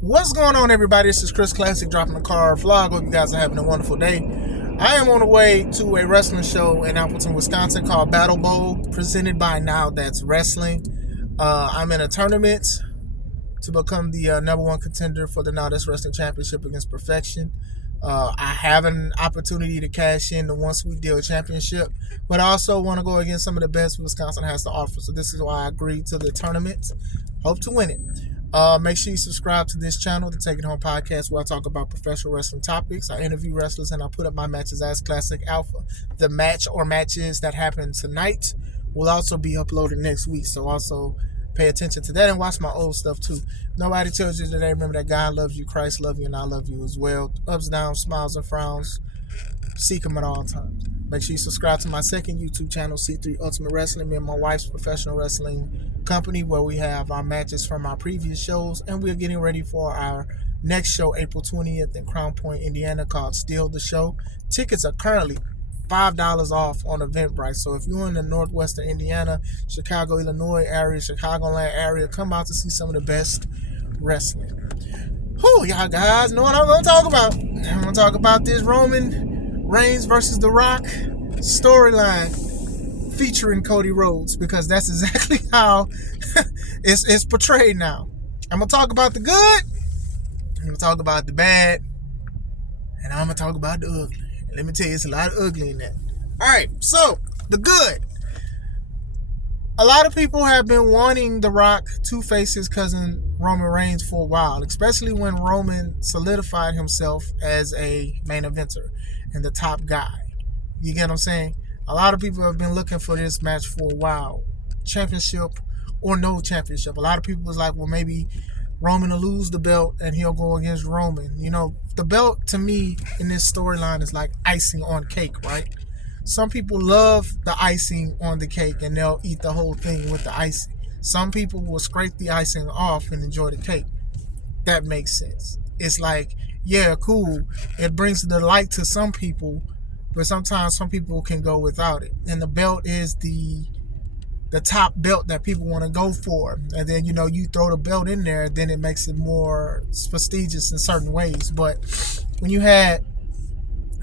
What's going on, everybody? This is Chris Classic dropping a car vlog. Hope you guys are having a wonderful day. I am on the way to a wrestling show in Appleton, Wisconsin called Battle Bowl, presented by Now That's Wrestling. I'm in a tournament to become the number one contender for the Now That's Wrestling Championship against Perfection. I have an opportunity to cash in the One Sweet Deal Championship, but I also want to go against some of the best Wisconsin has to offer. So this is why I agreed to the tournament. Hope to win it. Make sure you subscribe to this channel, the Take It Home podcast, where I talk about professional wrestling topics. I interview wrestlers and I put up my matches as Classic Alpha. The match or matches that happen tonight will also be uploaded next week. So also pay attention to that and watch my old stuff too. Nobody tells you today, remember that God loves you, Christ loves you, and I love you as well. Ups, downs, smiles, and frowns. Seek them at all times. Make sure you subscribe to my second YouTube channel, C3 Ultimate Wrestling, me and my wife's professional wrestling company, where we have our matches from our previous shows, and we're getting ready for our next show, April 20th in Crown Point, Indiana, called Steal the Show. Tickets are currently $5 off on Eventbrite. So if you're in the northwestern Indiana, Chicago, Illinois area, Chicagoland area, come out to see some of the best wrestling. Whew, y'all guys know what I'm going to talk about. I'm going to talk about this Roman Reigns versus The Rock storyline featuring Cody Rhodes, because that's exactly how it's portrayed now. I'm going to talk about the good, I'm going to talk about the bad, and I'm going to talk about the ugly. And let me tell you, it's a lot of ugly in that. All right, so the good. A lot of people have been wanting The Rock to face his cousin Roman Reigns for a while, especially when Roman solidified himself as a main eventer and the top guy. You get what I'm saying? A lot of people have been looking for this match for a while. Championship or no championship. A lot of people was like, well, maybe Roman will lose the belt and he'll go against Roman. You know, the belt to me in this storyline is like icing on cake, right? Some people love the icing on the cake and they'll eat the whole thing with the icing. Some people will scrape the icing off and enjoy the cake. That makes sense. It's like, yeah, cool. It brings the light to some people, but sometimes some people can go without it. And the belt is the top belt that people want to go for. And then, you know, you throw the belt in there, then it makes it more prestigious in certain ways. But when you had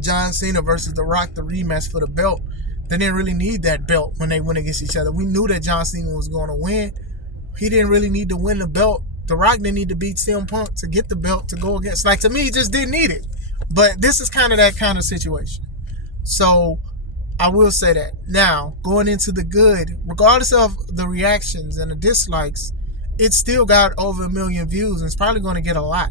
John Cena versus The Rock, the rematch for the belt, they didn't really need that belt when they went against each other. We knew that John Cena was going to win. He didn't really need to win the belt. The Rock didn't need to beat CM Punk to get the belt to go against. Like, to me, he just didn't need it. But this is kind of that kind of situation. So I will say that. Now, going into the good, regardless of the reactions and the dislikes, it still got over 1 million views, and it's probably going to get a lot.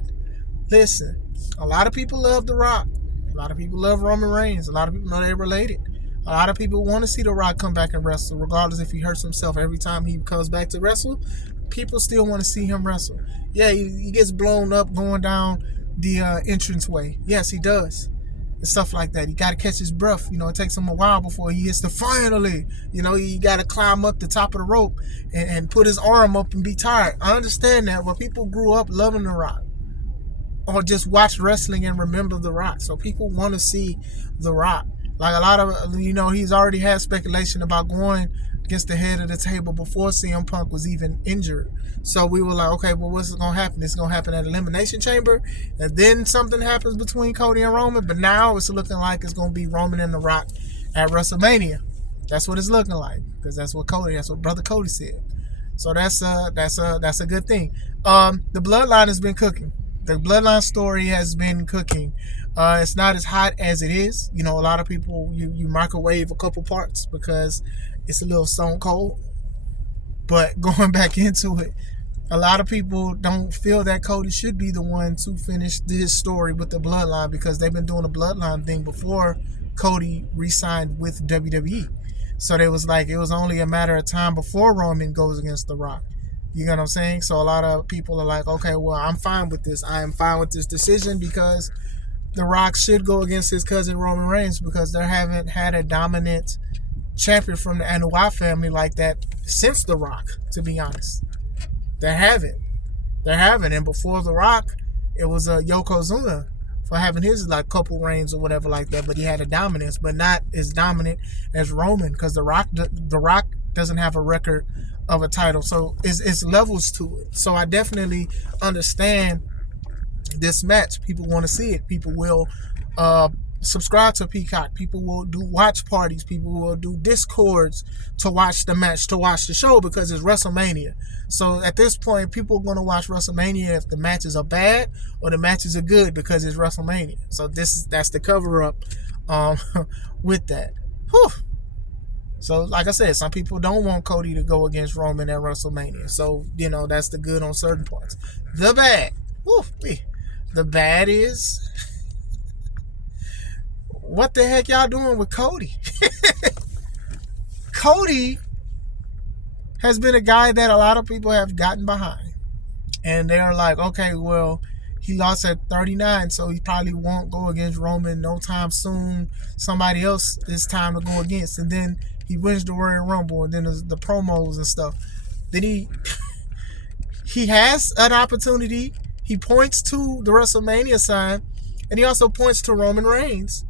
Listen, a lot of people love The Rock. A lot of people love Roman Reigns. A lot of people know they're related. A lot of people want to see The Rock come back and wrestle, regardless if he hurts himself every time he comes back to wrestle. People still want to see him wrestle. Yeah, he gets blown up going down the entranceway. Yes, he does. And stuff like that. He got to catch his breath. You know, it takes him a while before he hits the finally. You know, he got to climb up the top of the rope and put his arm up and be tired. I understand that, but people grew up loving The Rock, or just watch wrestling and remember The Rock. So people want to see The Rock. Like a lot of, you know, he's already had speculation about going against the head of the table before CM Punk was even injured. So we were like, okay, well, what's going to happen? It's going to happen at Elimination Chamber, and then something happens between Cody and Roman. But now it's looking like it's going to be Roman and The Rock at WrestleMania. That's what it's looking like, because that's what Brother Cody said. So that's a good thing. The bloodline has been cooking. The bloodline story has been cooking. It's not as hot as it is. You know, a lot of people, you microwave a couple parts because it's a little stone cold. But going back into it, a lot of people don't feel that Cody should be the one to finish his story with the bloodline, because they've been doing a bloodline thing before Cody re-signed with WWE. So it was only a matter of time before Roman goes against The Rock. You know what I'm saying? So a lot of people are like, okay, well, I'm fine with this. I am fine with this decision, because The Rock should go against his cousin Roman Reigns, because they haven't had a dominant champion from the Anoa'i family like that since The Rock, to be honest. They haven't. And before The Rock, it was Yokozuna for having his like couple reigns or whatever like that, but he had a dominance, but not as dominant as Roman, because The Rock doesn't have a record of a title. So it's levels to it. So I definitely understand this match. People want to see it. People will uh, subscribe to Peacock. People will do watch parties. People will do Discords to watch the match, to watch the show, because it's WrestleMania. So at this point, people are going to watch WrestleMania if the matches are bad or the matches are good, because it's WrestleMania. So that's the cover up um, with that. Whew. So, like I said, some people don't want Cody to go against Roman at WrestleMania. So, that's the good on certain points. The bad. Whew, the bad is, what the heck y'all doing with Cody? Cody has been a guy that a lot of people have gotten behind. And they're like, okay, well, he lost at 39, so he probably won't go against Roman no time soon. Somebody else it's time to go against. And then he wins the Royal Rumble, and then the promos and stuff. Then he has an opportunity. He points to the WrestleMania sign, and he also points to Roman Reigns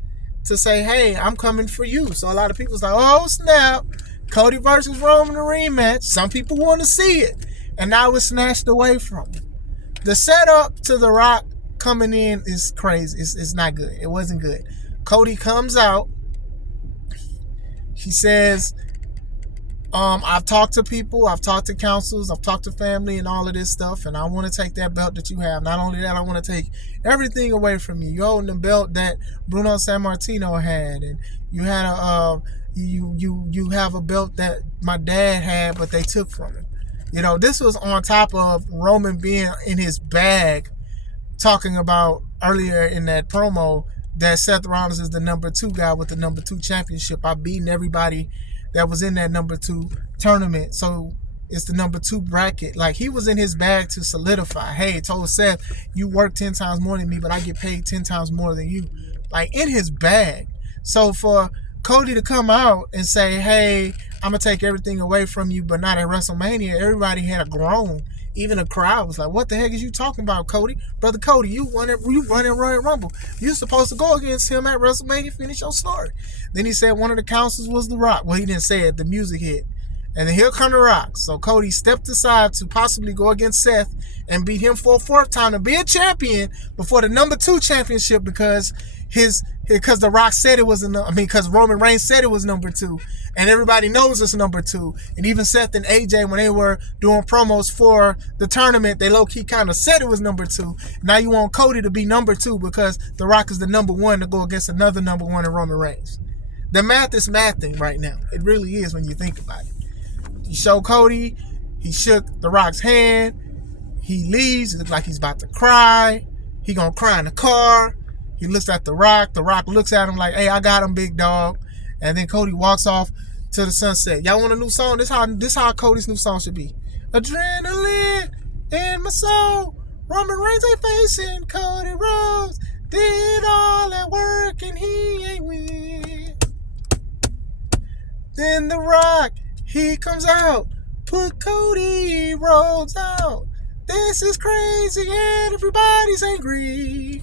to say, hey, I'm coming for you. So a lot of people's like, oh, snap. Cody versus Roman, a rematch. Some people want to see it. And now it's snatched away from him. The setup to The Rock coming in is crazy. It's not good. It wasn't good. Cody comes out. He says, I've talked to people, I've talked to councils, I've talked to family and all of this stuff, and I want to take that belt that you have. Not only that, I want to take everything away from you. You're holding the belt that Bruno Sammartino had, and you had you have a belt that my dad had, but they took from him. This was on top of Roman being in his bag, talking about earlier in that promo that Seth Rollins is the number 2 guy with the number 2 championship. I've beaten everybody that was in that number 2 tournament. So it's the number 2 bracket. Like, he was in his bag to solidify. Hey, told Seth, you work 10 times more than me, but I get paid 10 times more than you. Like, in his bag. So for Cody to come out and say, hey, I'm going to take everything away from you, but not at WrestleMania, everybody had a groan. Even the crowd was like, what the heck is you talking about, Cody? Brother Cody, you running Royal Rumble. You're supposed to go against him at WrestleMania, finish your story. Then he said one of the councils was The Rock. Well, he didn't say it. The music hit. And then here come The Rock. So Cody stepped aside to possibly go against Seth and beat him for a 4th time to be a champion before the number 2 championship, because The Rock said it was because Roman Reigns said it was number 2, and everybody knows it's number 2. And even Seth and AJ, when they were doing promos for the tournament, they low-key kind of said it was number 2. Now you want Cody to be number 2 because The Rock is the number 1 to go against another number 1 in Roman Reigns. The math is mathing right now. It really is when you think about it. You show Cody, he shook The Rock's hand, he leaves, it looks like he's about to cry. He gonna cry in the car. He looks at The Rock. The Rock looks at him like, hey, I got him, big dog. And then Cody walks off to the sunset. Y'all want a new song? This how Cody's new song should be. Adrenaline in my soul. Roman Reigns ain't facing Cody Rhodes. Did all that work and he ain't win. Then The Rock, he comes out. Put Cody Rhodes out. This is crazy and everybody's angry.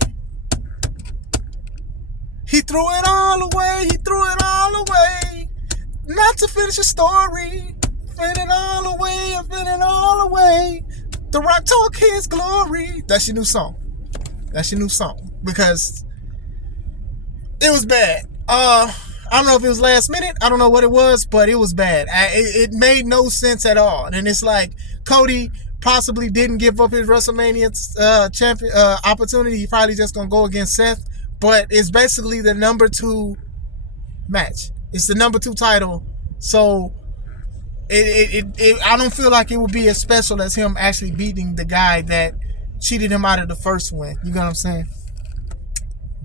He threw it all away. He threw it all away. Not to finish a story. Fin it all away. I fin it all away. The Rock took his glory. That's your new song. That's your new song. Because it was bad. I don't know if it was last minute. I don't know what it was, but it was bad. It made no sense at all. And it's like Cody possibly didn't give up his WrestleMania champion opportunity. He probably just going to go against Seth. But it's basically the number 2 match. It's the number 2 title. So I don't feel like it would be as special as him actually beating the guy that cheated him out of the first win. You know what I'm saying?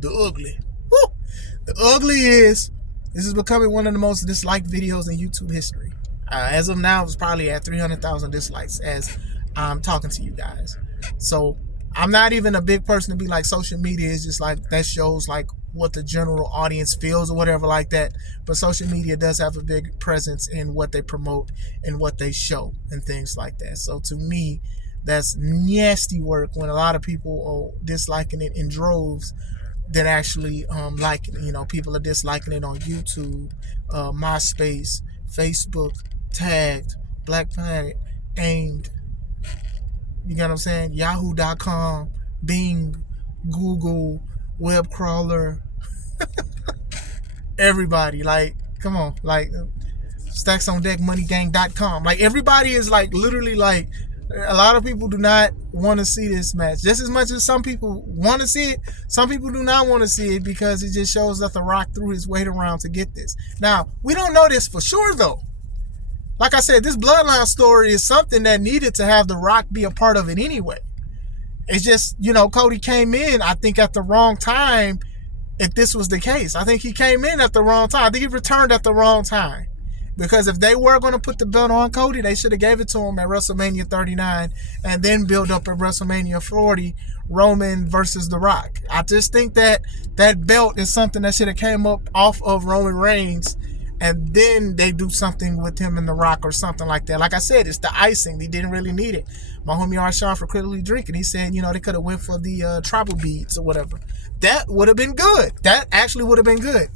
The ugly. Woo! The ugly is, this is becoming one of the most disliked videos in YouTube history. As of now, it's probably at 300,000 dislikes as I'm talking to you guys. So I'm not even a big person to be like, social media is just like, that shows like what the general audience feels or whatever like that. But social media does have a big presence in what they promote and what they show and things like that. So to me, that's nasty work when a lot of people are disliking it in droves than actually liking it. You know, people are disliking it on YouTube, MySpace, Facebook, Tagged, Black Planet, Aimed. You get what I'm saying? Yahoo.com, Bing, Google, web crawler, everybody. Like, come on, like Stacks on Deck, MoneyGang.com. Like, everybody is like literally like, a lot of people do not want to see this match. Just as much as some people want to see it, some people do not want to see it because it just shows that The Rock threw his weight around to get this. Now, we don't know this for sure though. Like I said, this bloodline story is something that needed to have The Rock be a part of it anyway. It's just, Cody came in, I think, at the wrong time if this was the case. I think he came in at the wrong time. I think he returned at the wrong time. Because if they were going to put the belt on Cody, they should have gave it to him at WrestleMania 39 and then build up at WrestleMania 40, Roman versus The Rock. I just think that that belt is something that should have came up off of Roman Reigns, and then they do something with him and The Rock or something like that. Like I said, it's the icing. They didn't really need it. My homie Arshawn for Critically Drinking, he said, they could have went for the tribal beads or whatever. That would have been good. That actually would have been good.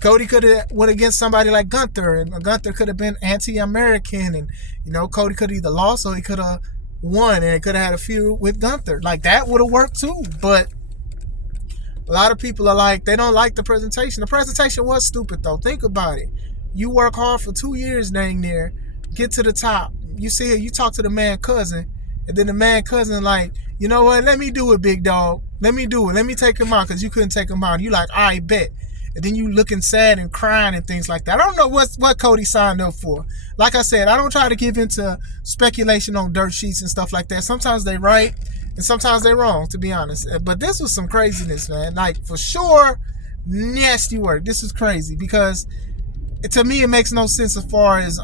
Cody could have went against somebody like Gunther, and Gunther could have been anti-American, and Cody could have either lost or he could have won, and it could have had a feud with Gunther. Like, that would have worked too. But a lot of people are like, they don't like the presentation. The presentation was stupid though. Think about it. You work hard for 2 years, dang near, get to the top. You see it, you talk to the man cousin, and then the man cousin like, you know what? Let me do it, big dog. Let me do it. Let me take him out because you couldn't take him out. You like, I bet. And then you looking sad and crying and things like that. I don't know what Cody signed up for. Like I said, I don't try to give into speculation on dirt sheets and stuff like that. Sometimes they right and sometimes they wrong, to be honest. But this was some craziness, man. Like, for sure, nasty work. This is crazy because to me it makes no sense as far as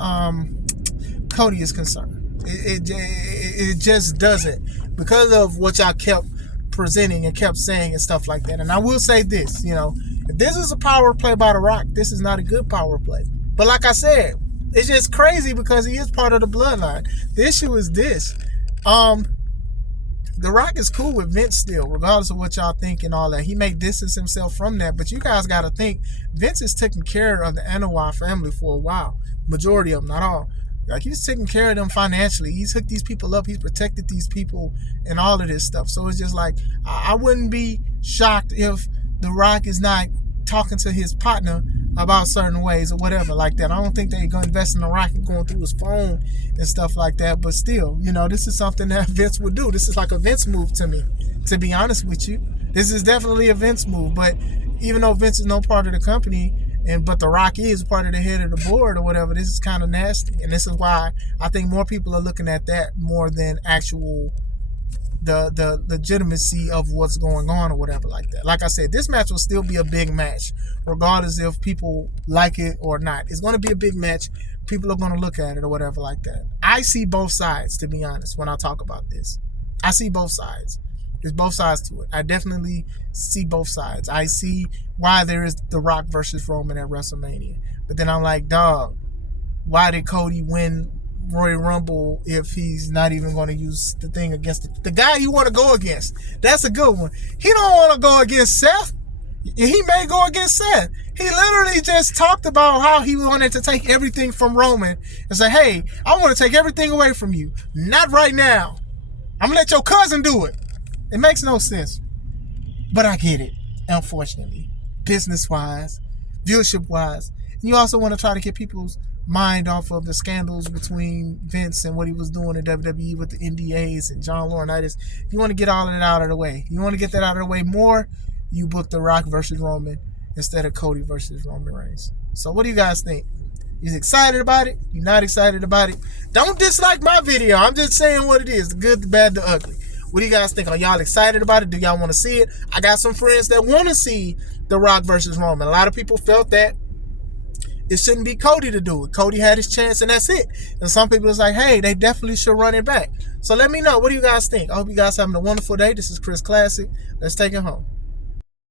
Cody is concerned. It just doesn't, because of what y'all kept presenting and kept saying and stuff like that. And I will say this, if this is a power play by The Rock, this is not a good power play. But like I said, it's just crazy because he is part of the bloodline. The issue is this. The Rock is cool with Vince still, regardless of what y'all think and all that. He may distance himself from that, but you guys got to think, Vince is taking care of the Anoa'i family for a while. Majority of them, not all. Like, he's taking care of them financially. He's hooked these people up. He's protected these people and all of this stuff. So it's just like, I wouldn't be shocked if The Rock is not talking to his partner about certain ways or whatever like that. I don't think they're going to invest in The Rock and going through his phone and stuff like that. But still, this is something that Vince would do. This is like a Vince move to me, to be honest with you. This is definitely a Vince move. But even though Vince is no part of the company, but The Rock is part of the head of the board or whatever, this is kind of nasty. And this is why I think more people are looking at that more than actual the legitimacy of what's going on or whatever like that. Like I said, this match will still be a big match, regardless if people like it or not. It's going to be a big match. People are going to look at it or whatever like that. I see both sides, to be honest, when I talk about this. I see both sides. There's both sides to it. I definitely see both sides. I see why there is The Rock versus Roman at WrestleMania. But then I'm like, dog, why did Cody win Royal Rumble if he's not even going to use the thing against the guy you want to go against? That's a good one. He don't want to go against Seth. He may go against Seth. He literally just talked about how he wanted to take everything from Roman and say, hey, I want to take everything away from you. Not right now. I'm going to let your cousin do it. It makes no sense. But I get it, unfortunately. Business-wise, viewership-wise. And you also want to try to get people's mind off of the scandals between Vince and what he was doing in WWE with the NDAs and John Laurinaitis. You want to get all of that out of the way. You want to get that out of the way more, you book The Rock versus Roman instead of Cody versus Roman Reigns. So what do you guys think? You excited about it? You not excited about it? Don't dislike my video. I'm just saying what it is. The good, the bad, the ugly. What do you guys think? Are y'all excited about it? Do y'all want to see it? I got some friends that want to see The Rock versus Roman. A lot of people felt that it shouldn't be Cody to do it. Cody had his chance and that's it. And some people is like, hey, they definitely should run it back. So let me know. What do you guys think? I hope you guys having a wonderful day. This is Chris Classic. Let's take it home.